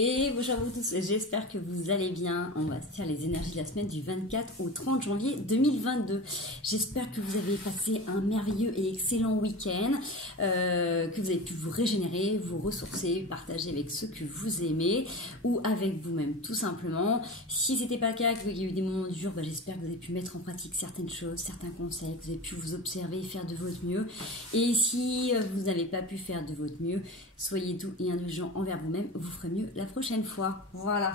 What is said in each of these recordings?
Et bonjour à vous tous, j'espère que vous allez bien. On va faire les énergies de la semaine du 24 au 30 janvier 2022. J'espère que vous avez passé un merveilleux et excellent week-end, que vous avez pu vous régénérer, vous ressourcer, partager avec ceux que vous aimez ou avec vous-même tout simplement. Si ce n'était pas le cas, qu'il y a eu des moments durs, j'espère que vous avez pu mettre en pratique certaines choses, certains conseils, que vous avez pu vous observer et faire de votre mieux. Et si vous n'avez pas pu faire de votre mieux, soyez doux et indulgents envers vous-même, vous ferez mieux la prochaine fois. Voilà.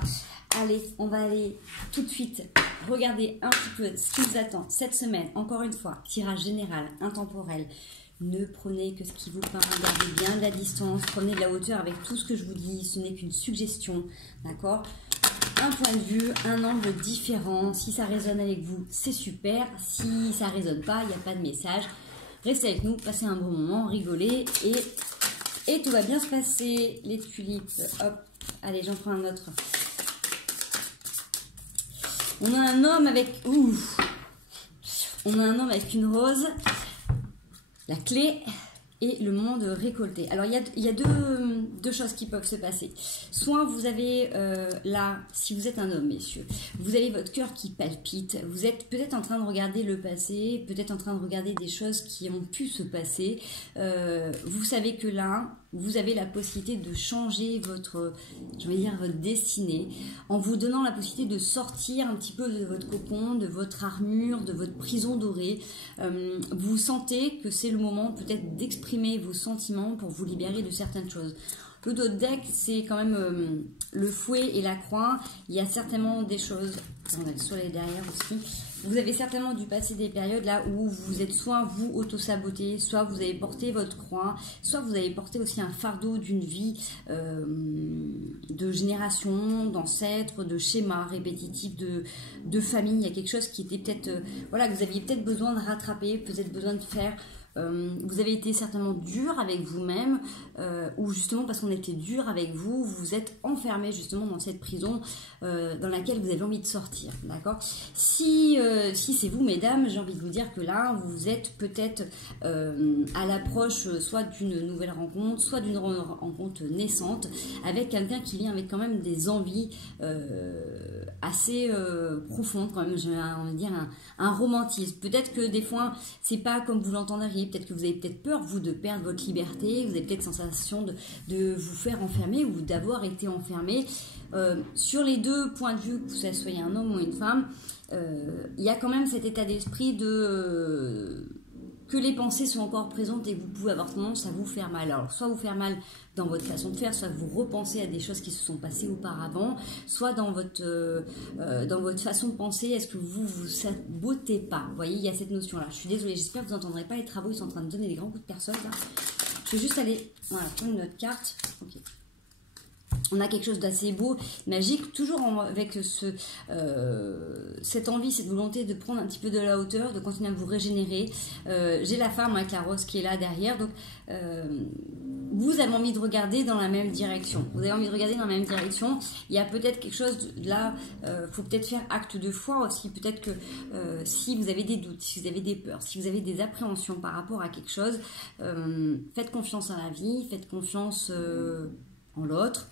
Allez, on va aller tout de suite regarder un petit peu ce qui nous attend cette semaine. Encore une fois, tirage général, intemporel. Ne prenez que ce qui vous parle, gardez bien de la distance, prenez de la hauteur avec tout ce que je vous dis. Ce n'est qu'une suggestion, d'accord? Un point de vue, un angle différent. Si ça résonne avec vous, c'est super. Si ça ne résonne pas, il n'y a pas de message. Restez avec nous, passez un bon moment, rigolez et tout va bien se passer. Les tulipes, hop, allez, j'en prends un autre. On a un homme avec... On a un homme avec une rose, la clé et le moment de récolter. Alors, il y a deux choses qui peuvent se passer. Soit vous avez là, si vous êtes un homme, messieurs, vous avez votre cœur qui palpite, vous êtes peut-être en train de regarder le passé, peut-être en train de regarder des choses qui ont pu se passer. Vous savez que là, vous avez la possibilité de changer votre destinée en vous donnant la possibilité de sortir un petit peu de votre cocon, de votre armure, de votre prison dorée. Vous sentez que c'est le moment peut-être d'exprimer vos sentiments pour vous libérer de certaines choses. Le dos de deck, c'est quand même le fouet et la croix. Il y a certainement des choses, on a le soleil derrière aussi. Vous avez certainement dû passer des périodes là où vous êtes soit vous auto-saboté, soit vous avez porté votre croix, soit vous avez porté aussi un fardeau d'une vie de génération, d'ancêtres, de schémas répétitifs, de famille. Il y a quelque chose qui était peut-être, voilà, que vous aviez peut-être besoin de rattraper, peut-être besoin de faire. Vous avez été certainement dur avec vous-même ou justement parce qu'on était dur avec vous, vous vous êtes enfermé justement dans cette prison dans laquelle vous avez envie de sortir, d'accord? Si c'est vous, mesdames, j'ai envie de vous dire que là, vous êtes peut-être à l'approche soit d'une nouvelle rencontre, soit d'une rencontre naissante avec quelqu'un qui vient avec quand même des envies assez profondes, quand même, j'ai envie de dire un romantisme. Peut-être que des fois, c'est pas comme vous l'entendriez. Peut-être que vous avez peut-être peur, vous, de perdre votre liberté. Vous avez peut-être sensation de vous faire enfermer ou d'avoir été enfermé. Sur les deux points de vue, que vous soyez un homme ou une femme, il y a quand même cet état d'esprit que les pensées sont encore présentes et que vous pouvez avoir tendance à vous faire mal. Alors, soit vous faire mal dans votre façon de faire, soit vous repensez à des choses qui se sont passées auparavant, soit dans votre façon de penser, est-ce que vous vous sabotez pas? Vous voyez, il y a cette notion-là. Je suis désolée, j'espère que vous n'entendrez pas les travaux, ils sont en train de donner des grands coups de personne, là. Je vais juste aller, voilà, prendre une autre carte. Ok. On a quelque chose d'assez beau, magique, toujours avec cette envie, cette volonté de prendre un petit peu de la hauteur, de continuer à vous régénérer. J'ai la femme avec la rose qui est là derrière, donc vous avez envie de regarder dans la même direction. Vous avez envie de regarder dans la même direction. Il y a peut-être quelque chose là, faut peut-être faire acte de foi aussi. Peut-être que si vous avez des doutes, si vous avez des peurs, si vous avez des appréhensions par rapport à quelque chose, faites confiance à la vie, faites confiance en l'autre,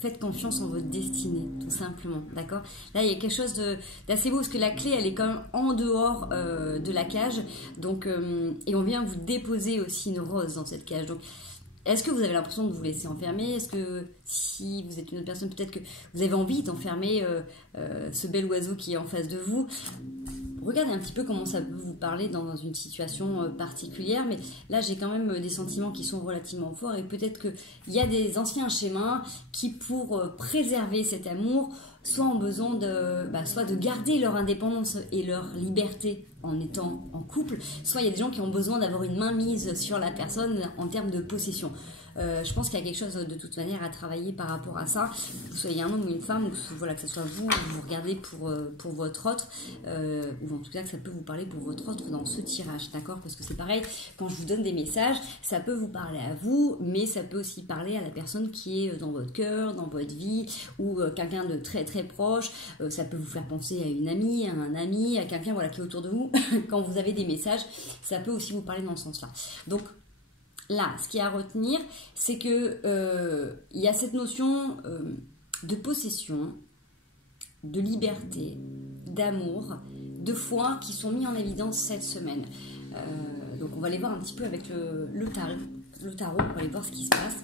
faites confiance en votre destinée, tout simplement, d'accord? Là, il y a quelque chose d'assez beau, parce que la clé, elle est quand même en dehors de la cage, donc, et on vient vous déposer aussi une rose dans cette cage, donc est-ce que vous avez l'impression de vous laisser enfermer? Est-ce que si vous êtes une autre personne, peut-être que vous avez envie d'enfermer ce bel oiseau qui est en face de vous? Regardez un petit peu comment ça peut vous parler dans une situation particulière, mais là j'ai quand même des sentiments qui sont relativement forts et peut-être qu'il y a des anciens schémas qui, pour préserver cet amour, soit ont besoin soit de garder leur indépendance et leur liberté en étant en couple, soit il y a des gens qui ont besoin d'avoir une main mise sur la personne en termes de possession. Je pense qu'il y a quelque chose de toute manière à travailler par rapport à ça, que vous soyez un homme ou une femme, ou voilà, que ce soit vous regardez pour votre autre, ou en tout cas que ça peut vous parler pour votre autre dans ce tirage, d'accord? Parce que c'est pareil, quand je vous donne des messages, ça peut vous parler à vous, mais ça peut aussi parler à la personne qui est dans votre cœur, dans votre vie, ou quelqu'un de très très proche. Ça peut vous faire penser à une amie, à un ami, à quelqu'un voilà, qui est autour de vous. Quand vous avez des messages, ça peut aussi vous parler dans ce sens-là. Donc, là, ce qu'il y a à retenir, c'est que il y a cette notion de possession, de liberté, d'amour, de foi qui sont mis en évidence cette semaine. Donc on va aller voir un petit peu avec le tarot pour aller voir ce qui se passe.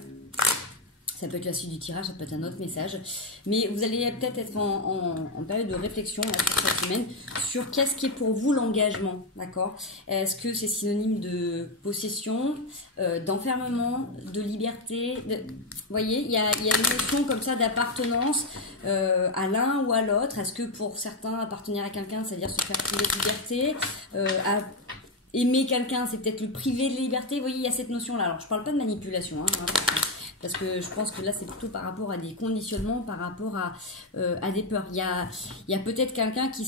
Ça peut être la suite du tirage, ça peut être un autre message. Mais vous allez peut-être être en période de réflexion là, sur cette semaine sur qu'est-ce qui est pour vous l'engagement, d'accord? Est-ce que c'est synonyme de possession, d'enfermement, de liberté Vous voyez, il y a une notion comme ça d'appartenance à l'un ou à l'autre. Est-ce que pour certains, appartenir à quelqu'un, c'est-à-dire se faire priver de liberté aimer quelqu'un, c'est peut-être le priver de liberté. Vous voyez, il y a cette notion-là. Alors, je ne parle pas de manipulation, hein, parce que je pense que là, c'est plutôt par rapport à des conditionnements, par rapport à des peurs. Il y a peut-être quelqu'un qui...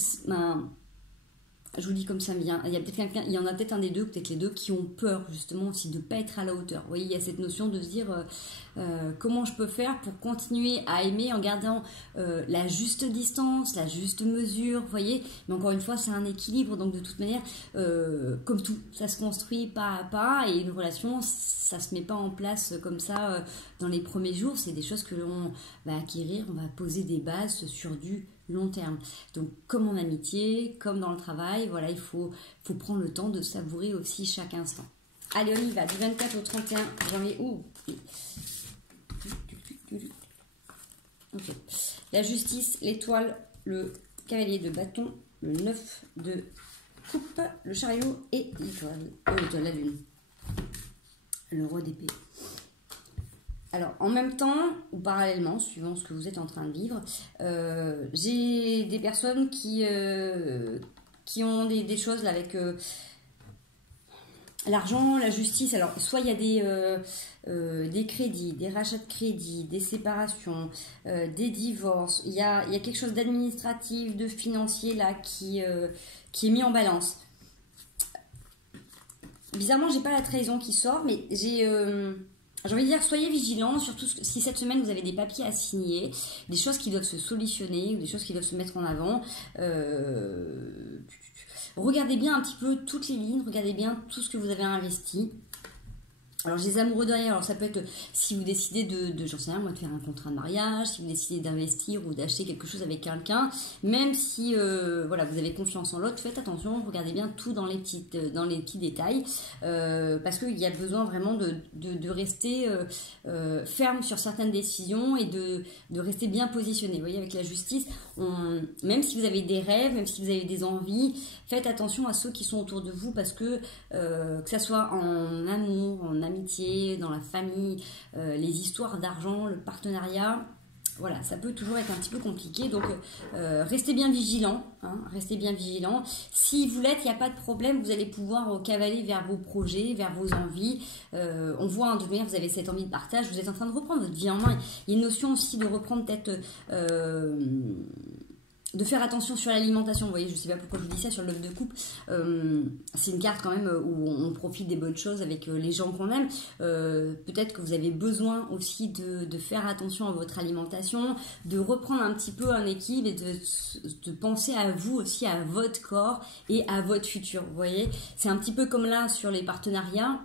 je vous dis comme ça me vient. Il y a peut-être quelqu'un, il y en a peut-être un des deux, peut-être les deux, qui ont peur justement aussi de ne pas être à la hauteur. Vous voyez, il y a cette notion de se dire comment je peux faire pour continuer à aimer en gardant la juste distance, la juste mesure, vous voyez. Mais encore une fois, c'est un équilibre, donc de toute manière, comme tout, ça se construit pas à pas et une relation, ça se met pas en place comme ça dans les premiers jours. C'est des choses que l'on va acquérir, on va poser des bases sur du long terme. Donc comme en amitié, comme dans le travail, voilà, il faut prendre le temps de savourer aussi chaque instant. Allez, on y va, du 24 au 31 janvier. Ouh. Ok. La justice, l'étoile, le cavalier de bâton, le 9 de coupe, le chariot et l'étoile. L'étoile, la lune. Le roi d'épée. Alors, en même temps, ou parallèlement, suivant ce que vous êtes en train de vivre, j'ai des personnes qui ont des choses là, avec l'argent, la justice. Alors, soit il y a des crédits, des rachats de crédits, des séparations, des divorces. Il y a quelque chose d'administratif, de financier là qui est mis en balance. Bizarrement, j'ai pas la trahison qui sort, mais j'ai envie de dire, soyez vigilants, surtout si cette semaine vous avez des papiers à signer, des choses qui doivent se solutionner, ou des choses qui doivent se mettre en avant. Regardez bien un petit peu toutes les lignes, regardez bien tout ce que vous avez investi. Alors, j'ai les amoureux derrière, alors ça peut être si vous décidez j'en sais rien, moi, de faire un contrat de mariage, si vous décidez d'investir ou d'acheter quelque chose avec quelqu'un, même si voilà, vous avez confiance en l'autre, faites attention, regardez bien tout dans les petits détails, parce qu'il y a besoin vraiment de rester ferme sur certaines décisions et de rester bien positionné. Vous voyez, avec la justice, même si vous avez des rêves, même si vous avez des envies, faites attention à ceux qui sont autour de vous, parce que ça soit en amour, en amitié, dans la famille, les histoires d'argent, le partenariat, voilà, ça peut toujours être un petit peu compliqué. Donc, restez bien vigilants, hein, restez bien vigilants. Si vous l'êtes, il n'y a pas de problème, vous allez pouvoir cavaler vers vos projets, vers vos envies. On voit, de manière, vous avez cette envie de partage, vous êtes en train de reprendre votre vie en main. Il y a une notion aussi de reprendre peut-être... de faire attention sur l'alimentation, vous voyez, je ne sais pas pourquoi je vous dis ça, sur le 9 de coupe, c'est une carte quand même où on profite des bonnes choses avec les gens qu'on aime. Peut-être que vous avez besoin aussi de faire attention à votre alimentation, de reprendre un petit peu un équilibre et de penser à vous aussi, à votre corps et à votre futur, vous voyez. C'est un petit peu comme là sur les partenariats.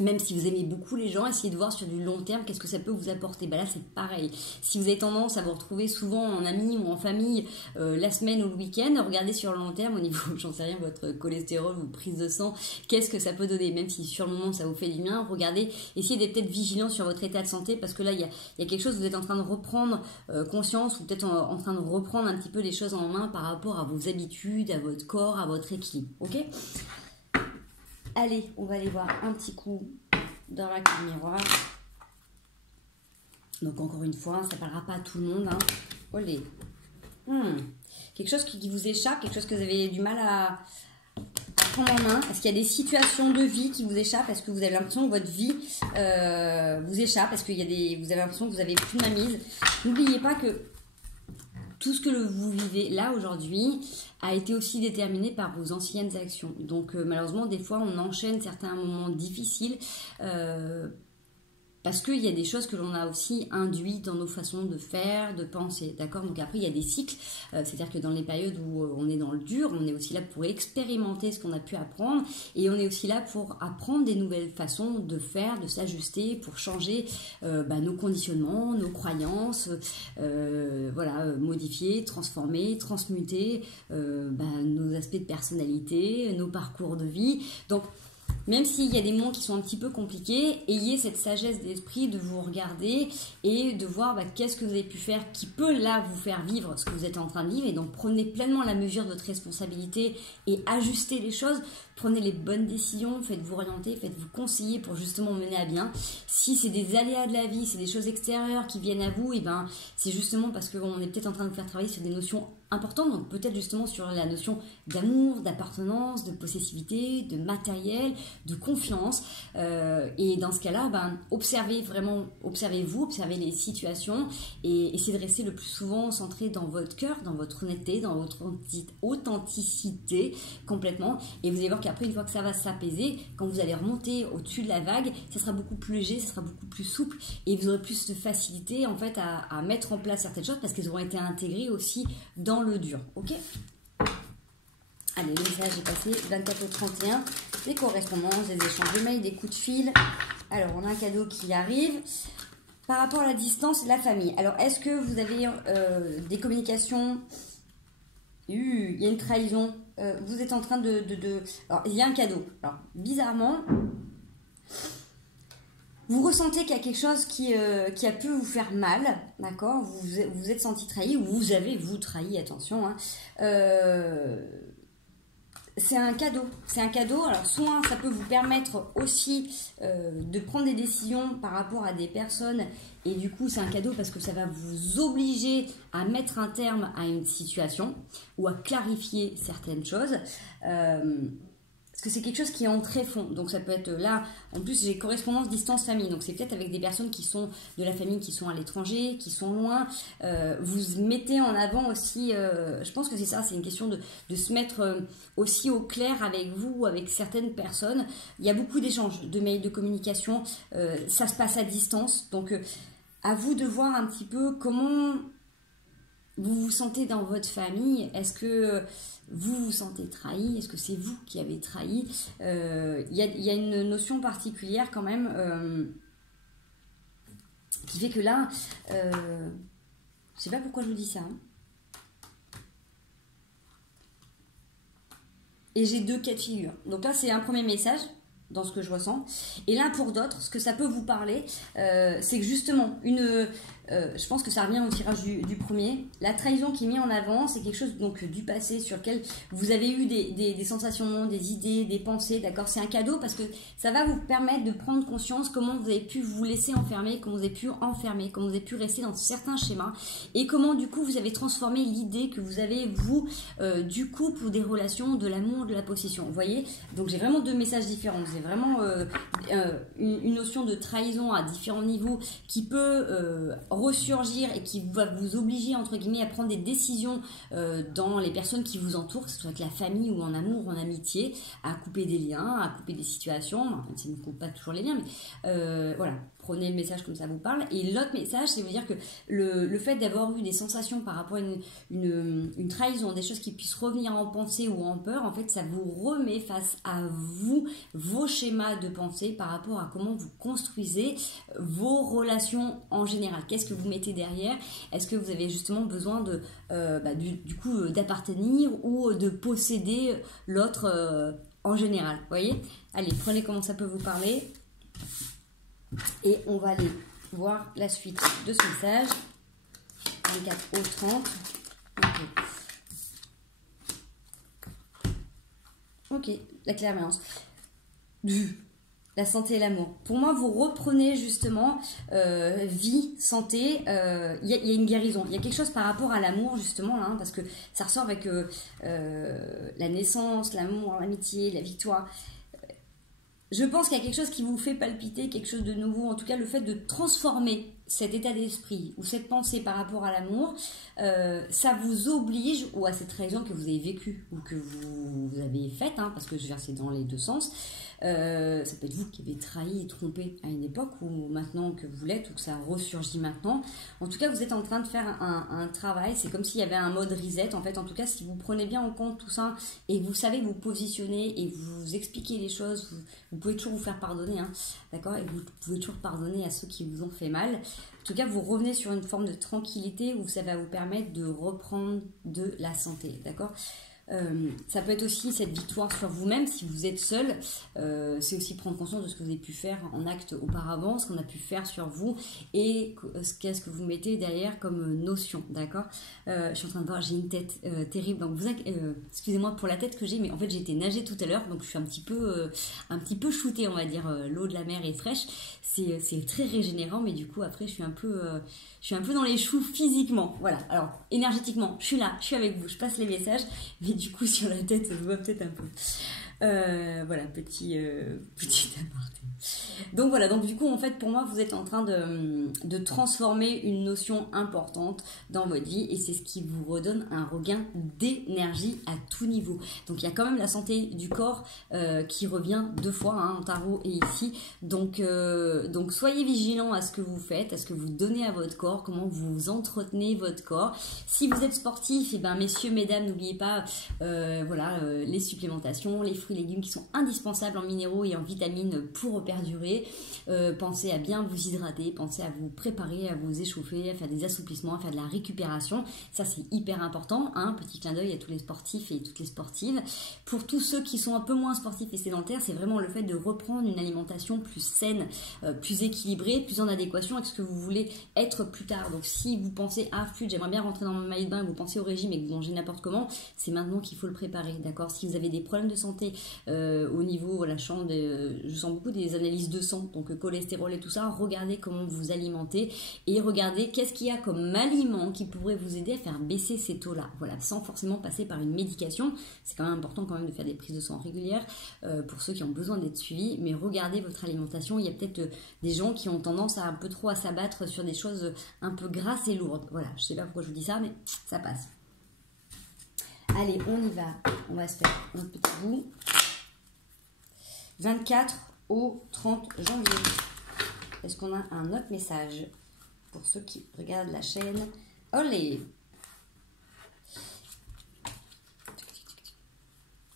Même si vous aimez beaucoup les gens, essayez de voir sur du long terme qu'est-ce que ça peut vous apporter. Ben là, c'est pareil. Si vous avez tendance à vous retrouver souvent en amis ou en famille la semaine ou le week-end, regardez sur le long terme au niveau, j'en sais rien, votre cholestérol ou prise de sang, qu'est-ce que ça peut donner. Même si sur le moment ça vous fait du bien, regardez, essayez d'être peut-être vigilant sur votre état de santé, parce que là, il y a quelque chose, vous êtes en train de reprendre conscience, ou peut-être en train de reprendre un petit peu les choses en main par rapport à vos habitudes, à votre corps, à votre équilibre. Ok ? Allez, on va aller voir un petit coup dans la carte miroir. Donc encore une fois, ça ne parlera pas à tout le monde. Hein. Olé. Quelque chose qui vous échappe, quelque chose que vous avez du mal à prendre en main. Est-ce qu'il y a des situations de vie qui vous échappent? Est-ce que vous avez l'impression que votre vie vous échappe? Est-ce qu'il y a vous avez l'impression que vous avez plus de mainmise? N'oubliez pas que tout ce que vous vivez là aujourd'hui a été aussi déterminé par vos anciennes actions. Donc malheureusement, des fois, on enchaîne certains moments difficiles parce qu'il y a des choses que l'on a aussi induites dans nos façons de faire, de penser, d'accord? Donc après, il y a des cycles, c'est-à-dire que dans les périodes où on est dans le dur, on est aussi là pour expérimenter ce qu'on a pu apprendre, et on est aussi là pour apprendre des nouvelles façons de faire, de s'ajuster, pour changer nos conditionnements, nos croyances, voilà, modifier, transformer, transmuter nos aspects de personnalité, nos parcours de vie. Donc, même s'il y a des moments qui sont un petit peu compliqués, ayez cette sagesse d'esprit de vous regarder et de voir qu'est-ce que vous avez pu faire qui peut là vous faire vivre ce que vous êtes en train de vivre. Et donc prenez pleinement la mesure de votre responsabilité et ajustez les choses. Prenez les bonnes décisions, faites-vous orienter, faites-vous conseiller pour justement mener à bien. Si c'est des aléas de la vie, c'est des choses extérieures qui viennent à vous, et c'est justement parce qu'on est peut-être en train de faire travailler sur des notions importantes, donc peut-être justement sur la notion d'amour, d'appartenance, de possessivité, de matériel, de confiance. Et dans ce cas-là, observez-vous, observez les situations et essayez de rester le plus souvent centré dans votre cœur, dans votre honnêteté, dans votre authenticité complètement. Et vous allez voir qu'après, une fois que ça va s'apaiser, quand vous allez remonter au-dessus de la vague, ça sera beaucoup plus léger, ça sera beaucoup plus souple et vous aurez plus de facilité en fait à mettre en place certaines choses parce qu'elles auront été intégrées aussi dans le dur. Ok? Allez, le message est passé 24 au 31, des correspondances, des échanges de mails, des coups de fil. Alors, on a un cadeau qui arrive. Par rapport à la distance et la famille. Alors, est-ce que vous avez des communications? Il y a une trahison. Vous êtes en train de... Alors, il y a un cadeau. Alors, bizarrement, vous ressentez qu'il y a quelque chose qui a pu vous faire mal, d'accord? Vous êtes senti trahi, ou vous avez, vous, trahi, attention. Hein. C'est un cadeau. C'est un cadeau. Alors, soit ça peut vous permettre aussi de prendre des décisions par rapport à des personnes. Et du coup, c'est un cadeau parce que ça va vous obliger à mettre un terme à une situation ou à clarifier certaines choses. Parce que c'est quelque chose qui est en très fond. Donc, ça peut être là. En plus, j'ai correspondance distance-famille. Donc, c'est peut-être avec des personnes qui sont de la famille, qui sont à l'étranger, qui sont loin. Vous mettez en avant aussi... je pense que c'est ça. C'est une question de se mettre aussi au clair avec vous, avec certaines personnes. Il y a beaucoup d'échanges, de mails, de communication. Ça se passe à distance. Donc, à vous de voir un petit peu comment vous vous sentez dans votre famille. Est-ce que vous vous sentez trahi? Est-ce que c'est vous qui avez trahi? Il y a une notion particulière quand même qui fait que là, je sais pas pourquoi je vous dis ça. Hein. Et j'ai deux cas de figure. Donc là, c'est un premier message dans ce que je ressens. Et là, pour d'autres, ce que ça peut vous parler, c'est que justement, je pense que ça revient au tirage du premier. La trahison qui est mise en avant, c'est quelque chose donc du passé sur lequel vous avez eu des sensations, des idées, des pensées, d'accord? C'est un cadeau parce que ça va vous permettre de prendre conscience comment vous avez pu vous laisser enfermer, comment vous avez pu enfermer, comment vous avez pu rester dans certains schémas et comment du coup vous avez transformé l'idée que vous avez, vous, du couple ou des relations, de l'amour, de la possession. Vous voyez? Donc j'ai vraiment deux messages différents. C'est vraiment une notion de trahison à différents niveaux qui peut ressurgir et qui va vous obliger entre guillemets à prendre des décisions dans les personnes qui vous entourent, que ce soit avec la famille ou en amour ou en amitié, à couper des liens, à couper des situations, même si on ne coupe pas toujours les liens, mais voilà, prenez le message comme ça vous parle. Et l'autre message, c'est vous dire que le fait d'avoir eu des sensations par rapport à une trahison, des choses qui puissent revenir en pensée ou en peur, en fait ça vous remet face à vous, vos schémas de pensée par rapport à comment vous construisez vos relations en général. Qu'est-ce que vous mettez derrière? Est-ce que vous avez justement besoin du coup d'appartenir ou de posséder l'autre en général? Vous voyez? Allez, prenez comment ça peut vous parler. Et on va aller voir la suite de ce message. 24 au 30. Ok, la clairvoyance. La santé et l'amour. Pour moi, vous reprenez justement vie, santé. Il y a une guérison. Il y a quelque chose par rapport à l'amour justement, là, hein, parce que ça ressort avec la naissance, l'amour, l'amitié, la victoire. Je pense qu'il y a quelque chose qui vous fait palpiter, quelque chose de nouveau. En tout cas, le fait de transformer cet état d'esprit ou cette pensée par rapport à l'amour, ça vous oblige, ou à cette trahison que vous avez vécue ou que vous avez faite, hein, parce que je versais dans les deux sens, ça peut être vous qui avez trahi et trompé à une époque, ou maintenant que vous l'êtes, ou que ça ressurgit maintenant. En tout cas, vous êtes en train de faire un travail, c'est comme s'il y avait un mode reset, en fait. En tout cas, si vous prenez bien en compte tout ça, et que vous savez vous positionner, et vous expliquer les choses, vous pouvez toujours vous faire pardonner, hein, d'accord, et vous pouvez toujours pardonner à ceux qui vous ont fait mal. En tout cas, vous revenez sur une forme de tranquillité où ça va vous permettre de reprendre de la santé, d'accord. Ça peut être aussi cette victoire sur vous-même si vous êtes seul, c'est aussi prendre conscience de ce que vous avez pu faire en acte auparavant, ce qu'on a pu faire sur vous et qu'est-ce que vous mettez derrière comme notion, d'accord. Je suis en train de voir, j'ai une tête terrible, donc excusez-moi pour la tête que j'ai, mais en fait j'ai été nager tout à l'heure, donc je suis un petit peu shootée, on va dire. L'eau de la mer est fraîche, c'est très régénérant, mais du coup après je suis un peu dans les choux physiquement, voilà. Alors énergétiquement, je suis là, je suis avec vous, je passe les messages, mais du coup sur la tête ça se voit peut-être un peu. Voilà, petit aparté. Donc voilà, donc du coup en fait pour moi vous êtes en train de transformer une notion importante dans votre vie, et c'est ce qui vous redonne un regain d'énergie à tout niveau. Donc il y a quand même la santé du corps qui revient 2 fois, hein, en tarot et ici. Donc soyez vigilants à ce que vous faites, à ce que vous donnez à votre corps, comment vous entretenez votre corps. Si vous êtes sportif, et ben messieurs, mesdames, n'oubliez pas les supplémentations, les fruits et légumes qui sont indispensables en minéraux et en vitamines pour perdurer. Pensez à bien vous hydrater, pensez à vous préparer, à vous échauffer, à faire des assouplissements, à faire de la récupération. Ça c'est hyper important, hein. Petit clin d'œil à tous les sportifs et toutes les sportives. Pour tous ceux qui sont un peu moins sportifs et sédentaires, c'est vraiment le fait de reprendre une alimentation plus saine, plus équilibrée, plus en adéquation avec ce que vous voulez être plus tard. Donc si vous pensez j'aimerais bien rentrer dans mon maillot de bain, et vous pensez au régime et que vous mangez n'importe comment, c'est maintenant qu'il faut le préparer, d'accord. Si vous avez des problèmes de santé au niveau, je sens beaucoup des analyses de sang, donc cholestérol et tout ça, regardez comment vous alimentez et regardez qu'est-ce qu'il y a comme aliment qui pourrait vous aider à faire baisser ces taux-là, voilà, sans forcément passer par une médication. C'est quand même important quand même de faire des prises de sang régulières pour ceux qui ont besoin d'être suivis, mais regardez votre alimentation. Il y a peut-être des gens qui ont tendance à un peu trop à s'abattre sur des choses un peu grasses et lourdes, voilà, je sais pas pourquoi je vous dis ça, mais ça passe. Allez, on y va, on va se faire un petit bout. 24 au 30 janvier. Est-ce qu'on a un autre message pour ceux qui regardent la chaîne? Olé!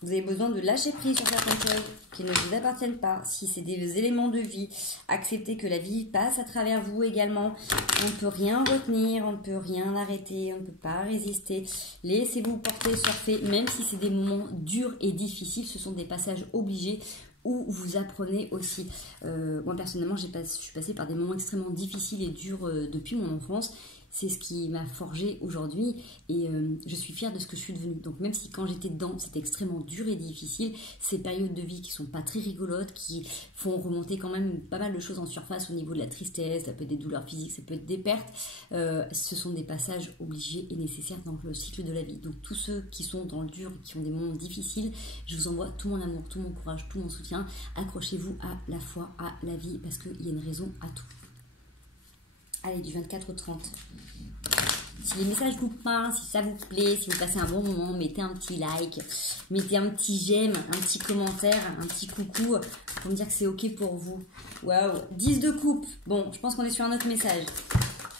Vous avez besoin de lâcher prise sur certaines choses qui ne vous appartiennent pas. Si c'est des éléments de vie, acceptez que la vie passe à travers vous également. On ne peut rien retenir, on ne peut rien arrêter, on ne peut pas résister. Laissez-vous porter, surfer, même si c'est des moments durs et difficiles. Ce sont des passages obligés où vous apprenez aussi. Moi personnellement, je suis passée par des moments extrêmement difficiles et durs depuis mon enfance. C'est ce qui m'a forgé aujourd'hui, et je suis fière de ce que je suis devenue. Donc même si quand j'étais dedans c'était extrêmement dur et difficile, ces périodes de vie qui sont pas très rigolotes, qui font remonter quand même pas mal de choses en surface au niveau de la tristesse, ça peut être des douleurs physiques, ça peut être des pertes, ce sont des passages obligés et nécessaires dans le cycle de la vie. Donc tous ceux qui sont dans le dur, qui ont des moments difficiles, je vous envoie tout mon amour, tout mon courage, tout mon soutien. Accrochez-vous à la foi, à la vie, parce qu'il y a une raison à tout. Allez, du 24 au 30. Si les messages vous parlent, si ça vous plaît, si vous passez un bon moment, mettez un petit like, mettez un petit j'aime, un petit commentaire, un petit coucou pour me dire que c'est ok pour vous. Waouh, 10 de coupe. Bon, je pense qu'on est sur un autre message.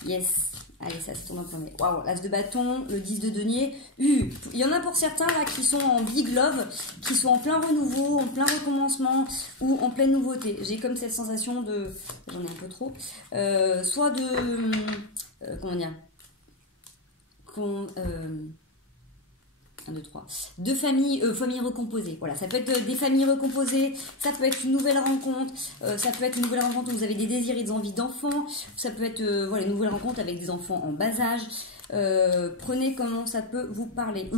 Yes. Allez, ça se tourne en premier. Waouh, l'as de bâton, le 10 de denier. Il y en a pour certains là qui sont en big love, qui sont en plein renouveau, en plein recommencement ou en pleine nouveauté. J'ai comme cette sensation de... J'en ai un peu trop. Soit de... comment dire, 1, 2, 3. De familles recomposées. Voilà, ça peut être des familles recomposées, ça peut être une nouvelle rencontre, ça peut être une nouvelle rencontre où vous avez des désirs et des envies d'enfants, ça peut être une nouvelle rencontre avec des enfants en bas âge. Prenez comment ça peut vous parler.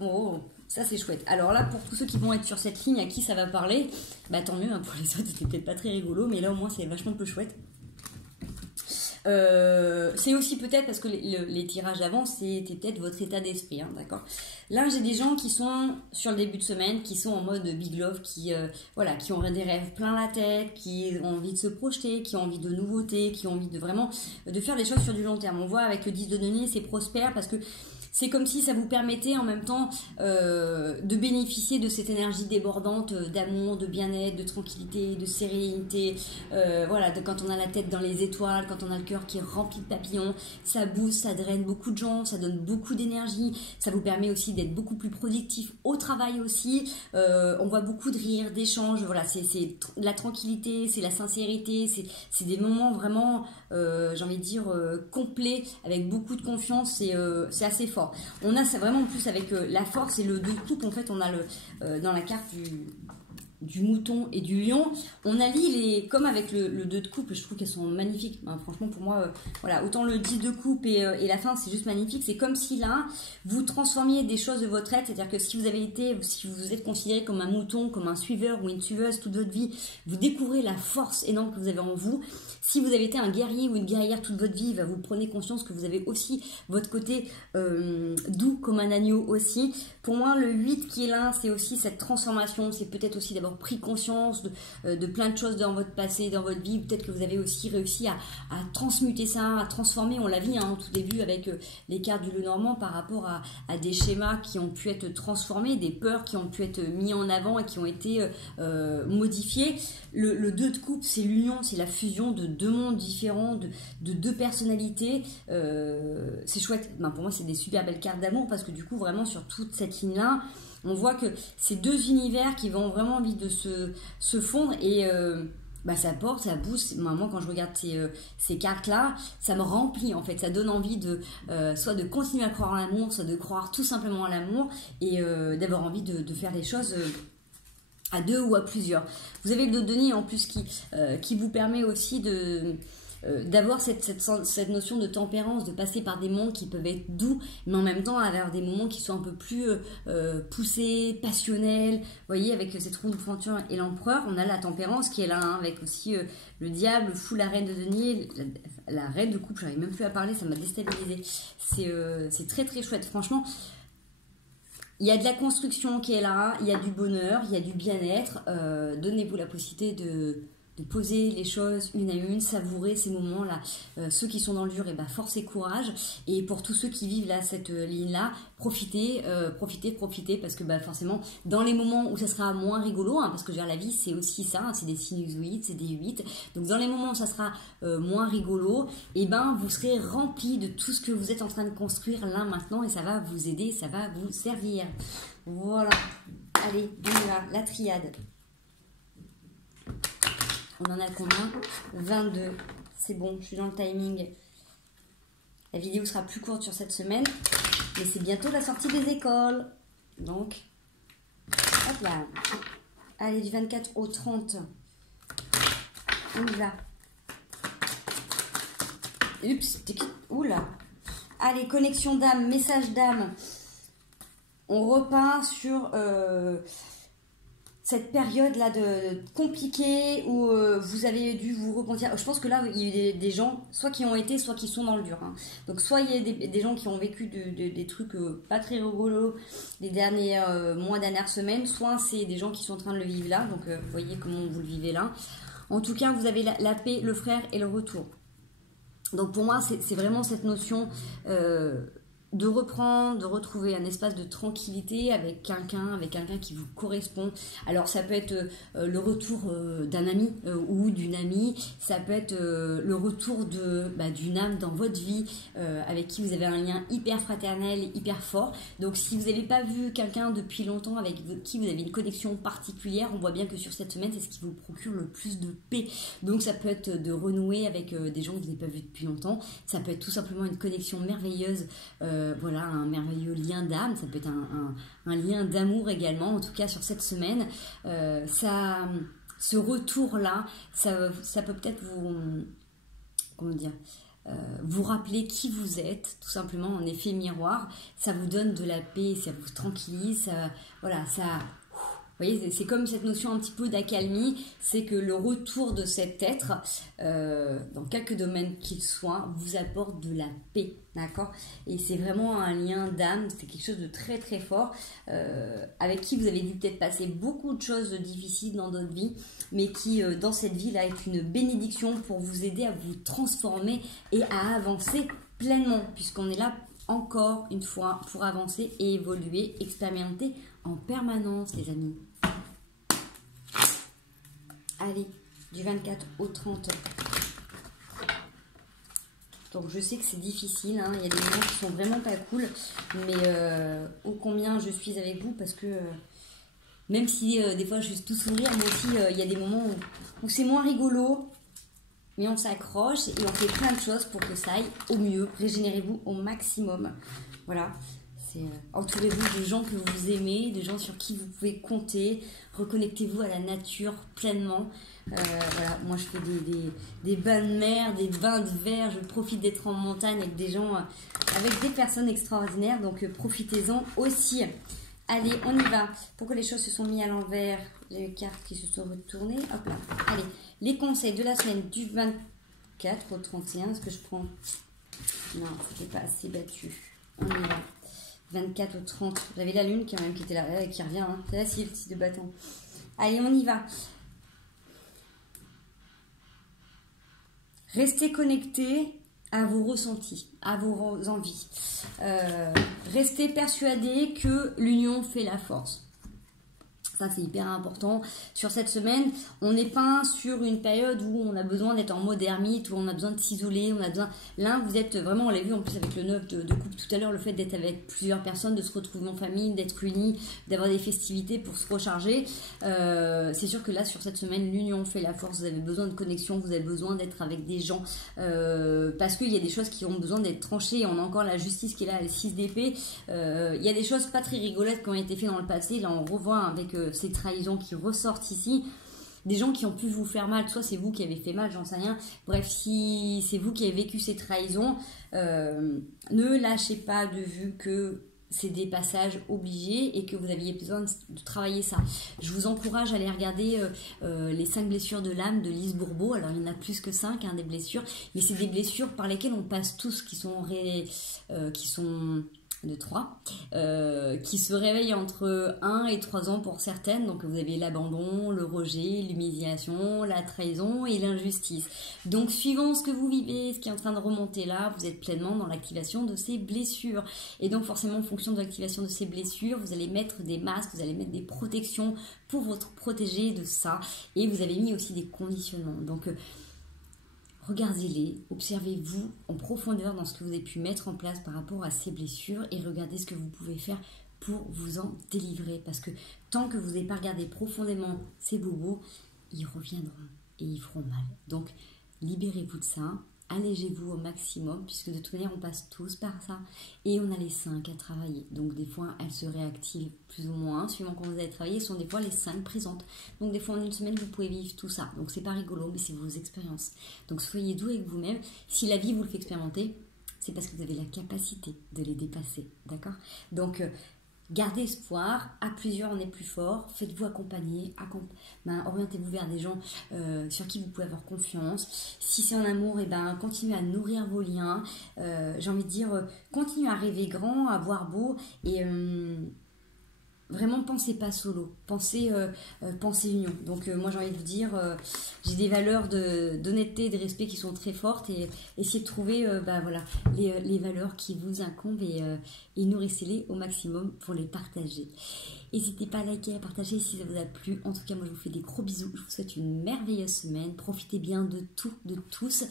Oh, ça c'est chouette. Alors là, pour tous ceux qui vont être sur cette ligne à qui ça va parler, bah tant mieux, hein, pour les autres c'était peut-être pas très rigolo, mais là au moins c'est vachement peu chouette. C'est aussi peut-être parce que les tirages d'avant, c'était peut-être votre état d'esprit, hein, d'accord. Là, j'ai des gens qui sont sur le début de semaine, qui sont en mode big love, voilà, qui ont des rêves plein la tête, qui ont envie de se projeter, qui ont envie de nouveautés, qui ont envie de vraiment de faire des choses sur du long terme. On voit avec le 10 de denier, c'est prospère parce que c'est comme si ça vous permettait en même temps de bénéficier de cette énergie débordante d'amour, de bien-être, de tranquillité, de sérénité. Voilà, quand on a la tête dans les étoiles, quand on a le cœur qui est rempli de papillons, ça booste, ça draine beaucoup de gens, ça donne beaucoup d'énergie. Ça vous permet aussi d'être beaucoup plus productif au travail aussi. On voit beaucoup de rires, d'échanges. Voilà, c'est la tranquillité, c'est la sincérité, c'est des moments vraiment, j'ai envie de dire, complets, avec beaucoup de confiance. C'est assez fort. On a ça vraiment en plus avec la force et le 2 de coupe. En fait, on a dans la carte du mouton et du lion, on allie comme avec le 2 de coupe, je trouve qu'elles sont magnifiques. Ben, franchement, pour moi, voilà, autant le 10 de coupe et la fin, c'est juste magnifique. C'est comme si là, vous transformiez des choses de votre être, c'est-à-dire que si vous êtes considéré comme un mouton, comme un suiveur ou une suiveuse toute votre vie, vous découvrez la force énorme que vous avez en vous. Si vous avez été un guerrier ou une guerrière toute votre vie, vous prenez conscience que vous avez aussi votre côté doux comme un agneau aussi. Pour moi, le 8 qui est là, c'est aussi cette transformation, c'est peut-être aussi d'avoir pris conscience de plein de choses dans votre passé, dans votre vie. Peut-être que vous avez aussi réussi à transmuter ça, à transformer. On l'a vu au tout début avec les cartes du Lenormand par rapport à des schémas qui ont pu être transformés, des peurs qui ont pu être mis en avant et qui ont été modifiés. Le 2 de coupe, c'est l'union, c'est la fusion de deux mondes différents, de deux personnalités. C'est chouette. Ben, pour moi, c'est des super belles cartes d'amour parce que du coup, vraiment, sur toute cette ligne-là, on voit que c'est deux univers qui vont vraiment envie de se fondre et ça porte, ça booste. Moi, quand je regarde ces cartes-là, ça me remplit en fait. Ça donne envie soit de continuer à croire en l'amour, soit de croire tout simplement en l'amour et d'avoir envie de faire les choses à deux ou à plusieurs. Vous avez le denier en plus qui vous permet aussi d'avoir cette notion de tempérance, de passer par des moments qui peuvent être doux, mais en même temps avoir des moments qui sont un peu plus poussés, passionnels. Vous voyez, avec cette roue de fortune et l'empereur, on a la tempérance qui est là, hein, avec aussi le diable, le fou, la reine de denier, la reine de coupe, j'arrive même plus à parler, ça m'a déstabilisé. C'est très très chouette, franchement. Il y a de la construction qui est là, il y a du bonheur, il y a du bien-être. Donnez-vous la possibilité de poser les choses une à une, savourer ces moments-là. Ceux qui sont dans le dur, force et courage. Et pour tous ceux qui vivent là cette ligne-là, profitez, parce que forcément, dans les moments où ça sera moins rigolo, hein, parce que la vie c'est aussi ça, hein, c'est des sinusoïdes, c'est des 8. Donc dans les moments où ça sera moins rigolo, vous serez rempli de tout ce que vous êtes en train de construire là maintenant et ça va vous aider, ça va vous servir. Voilà. Allez, on y va, la triade. On en a combien? 22. C'est bon, je suis dans le timing. La vidéo sera plus courte sur cette semaine. Mais c'est bientôt la sortie des écoles. Donc, hop là. Allez, du 24 au 30. On y va. Oups, oula. Allez, connexion d'âme, message d'âme. On repart sur... cette période-là de compliquée où vous avez dû vous repentir. Je pense que là, il y a eu des gens, soit qui ont été, soit qui sont dans le dur. Hein. Donc, soit il y a des gens qui ont vécu des trucs pas très rigolos les derniers mois, dernières semaines, soit c'est des gens qui sont en train de le vivre là. Donc, vous voyez comment vous le vivez là. En tout cas, vous avez la paix, le frère et le retour. Donc, pour moi, c'est vraiment cette notion... de reprendre, de retrouver un espace de tranquillité avec quelqu'un qui vous correspond. Alors ça peut être le retour d'un ami ou d'une amie, ça peut être le retour d'une âme dans votre vie avec qui vous avez un lien hyper fraternel, hyper fort. Donc si vous n'avez pas vu quelqu'un depuis longtemps avec qui vous avez une connexion particulière, on voit bien que sur cette semaine, c'est ce qui vous procure le plus de paix. Donc ça peut être de renouer avec des gens que vous n'avez pas vus depuis longtemps, ça peut être tout simplement une connexion merveilleuse, voilà, un merveilleux lien d'âme, ça peut être un lien d'amour également, en tout cas sur cette semaine. Ce retour-là, ça peut peut-être vous rappeler qui vous êtes, tout simplement en effet miroir. Ça vous donne de la paix, ça vous tranquillise, voyez, c'est comme cette notion un petit peu d'accalmie, c'est que le retour de cet être, dans quelques domaines qu'il soit, vous apporte de la paix, d'accord? Et c'est vraiment un lien d'âme, c'est quelque chose de très très fort, avec qui vous avez dû peut-être passer beaucoup de choses difficiles dans votre vie, mais qui, dans cette vie-là, est une bénédiction pour vous aider à vous transformer et à avancer pleinement, puisqu'on est là encore une fois pour avancer et évoluer, expérimenter en permanence, les amis. Allez, du 24 au 30. Donc je sais que c'est difficile, hein, il y a des moments qui sont vraiment pas cool, mais ô combien je suis avec vous, parce que même si des fois je suis tout sourire, moi aussi il y a des moments où c'est moins rigolo, mais on s'accroche et on fait plein de choses pour que ça aille au mieux. Régénérez-vous au maximum. Voilà. Entourez-vous de gens que vous aimez, de gens sur qui vous pouvez compter. Reconnectez-vous à la nature pleinement. Voilà. Moi, je fais des bains de mer, des bains de verre. Je profite d'être en montagne avec des gens, avec des personnes extraordinaires. Donc, profitez-en aussi. Allez, on y va. Pourquoi les choses se sont mises à l'envers? Les cartes qui se sont retournées. Hop là. Allez, les conseils de la semaine du 24 au 31. Est-ce que je prends? Non, c'était pas assez battu. On y va. 24 au 30. J'avais la lune quand même qui était là, qui revient. Hein. C'est là, si le petit de bâton. Allez, on y va. Restez connectés à vos ressentis, à vos envies. Restez persuadés que l'union fait la force. Ça, c'est hyper important. Sur cette semaine, on n'est pas sur une période où on a besoin d'être en mode ermite, où on a besoin de s'isoler, on a besoin... Là, vous êtes vraiment, on l'a vu en plus avec le 9 de coupe tout à l'heure, le fait d'être avec plusieurs personnes, de se retrouver en famille, d'être unis, d'avoir des festivités pour se recharger. C'est sûr que là, sur cette semaine, l'union fait la force. Vous avez besoin de connexion, vous avez besoin d'être avec des gens. Parce qu'il y a des choses qui ont besoin d'être tranchées. On a encore la justice qui est là, le 6 d'épée. Il y a des choses pas très rigolotes qui ont été faites dans le passé. Là, on revoit avec... ces trahisons qui ressortent ici, des gens qui ont pu vous faire mal, soit c'est vous qui avez fait mal, j'en sais rien, bref, si c'est vous qui avez vécu ces trahisons, ne lâchez pas de vue que c'est des passages obligés et que vous aviez besoin de travailler ça. Je vous encourage à aller regarder les 5 blessures de l'âme de Lise Bourbeau. Alors il y en a plus que 5 hein, des blessures, mais c'est des blessures par lesquelles on passe tous, qui sont de 3, qui se réveillent entre 1 et 3 ans pour certaines. Donc vous avez l'abandon, le rejet, l'humiliation, la trahison et l'injustice. Donc suivant ce que vous vivez, ce qui est en train de remonter là, vous êtes pleinement dans l'activation de ces blessures. Et donc forcément en fonction de l'activation de ces blessures, vous allez mettre des masques, vous allez mettre des protections pour vous protéger de ça. Et vous avez mis aussi des conditionnements. Donc regardez-les, observez-vous en profondeur dans ce que vous avez pu mettre en place par rapport à ces blessures et regardez ce que vous pouvez faire pour vous en délivrer. Parce que tant que vous n'avez pas regardé profondément ces bobos, ils reviendront et ils feront mal. Donc, libérez-vous de ça, allégez-vous au maximum, puisque de toute manière, on passe tous par ça. Et on a les 5 à travailler. Donc, des fois, elles se réactivent plus ou moins. Suivant quand vous allez travailler, ce sont des fois les 5 présentes. Donc, des fois, en une semaine, vous pouvez vivre tout ça. Donc, c'est pas rigolo, mais c'est vos expériences. Donc, soyez doux avec vous-même. Si la vie vous le fait expérimenter, c'est parce que vous avez la capacité de les dépasser. D'accord? Donc, gardez espoir, à plusieurs on est plus fort, faites-vous accompagner, orientez-vous vers des gens sur qui vous pouvez avoir confiance. Si c'est en amour, continuez à nourrir vos liens. J'ai envie de dire, continuez à rêver grand, à voir beau et vraiment pensez pas solo, pensez union. Donc moi j'ai envie de vous dire, j'ai des valeurs d'honnêteté et de respect qui sont très fortes et essayez de trouver voilà, les valeurs qui vous incombent et nourrissez-les au maximum pour les partager. N'hésitez pas à liker, à partager si ça vous a plu. En tout cas, moi je vous fais des gros bisous. Je vous souhaite une merveilleuse semaine. Profitez bien de tout, de tous.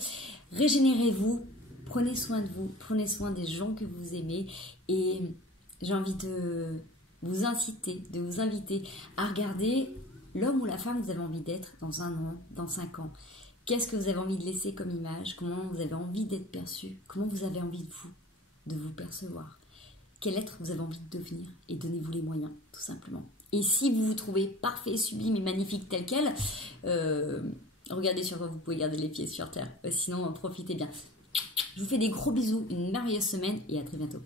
Régénérez-vous, prenez soin de vous, prenez soin des gens que vous aimez et j'ai envie de vous inviter à regarder l'homme ou la femme que vous avez envie d'être dans 1 an, dans 5 ans. Qu'est-ce que vous avez envie de laisser comme image? Comment vous avez envie d'être perçu? Comment vous avez envie de vous percevoir? Quel être vous avez envie de devenir? Et donnez-vous les moyens, tout simplement. Et si vous vous trouvez parfait, sublime et magnifique tel quel, regardez sur quoi vous pouvez garder les pieds sur terre. Sinon, profitez bien. Je vous fais des gros bisous, une merveilleuse semaine et à très bientôt.